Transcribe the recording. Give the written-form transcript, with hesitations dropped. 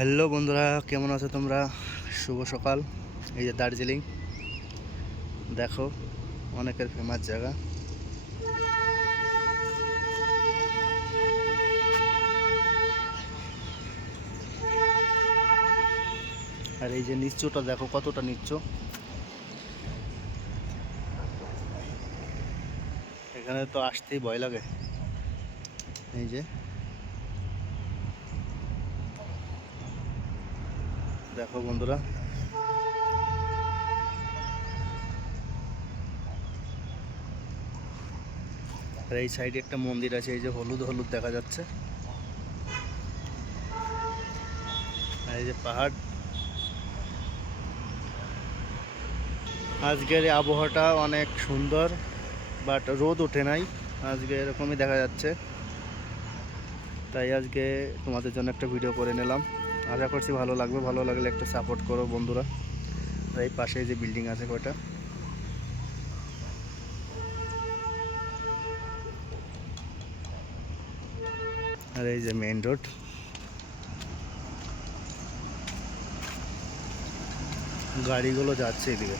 Hello বন্ধুরা, কেমন আছো তোমরা? শুভ সকাল। এই যে দার্জিলিং, দেখো অনেকের ফেমাস জায়গা। আর এই যে নিচুটা দেখো কতটা নিচু। এখানে তো আসতেই ভয় লাগে। এই যে দেখো বন্ধুরা, আর এই সাইডে একটা মন্দির আছে, এই যে হলুদ হলুদ দেখা যাচ্ছে। আর এই যে পাহাড়। আজকের এই আবহাওয়াটা অনেক সুন্দর, বাট রোদ ওঠে নাই আজকে, এরকমই দেখা যাচ্ছে। তাই আজকে তোমাদের জন্য একটা ভিডিও করে নিলাম। আশা করছি ভালো লাগবে। ভালো লাগলে একটা সাপোর্ট করো বন্ধুরা। আর এই পাশে যে বিল্ডিং আছে কয়টা, আর এই যে মেইন রোড। গাড়িগুলো যাচ্ছে এদিকে।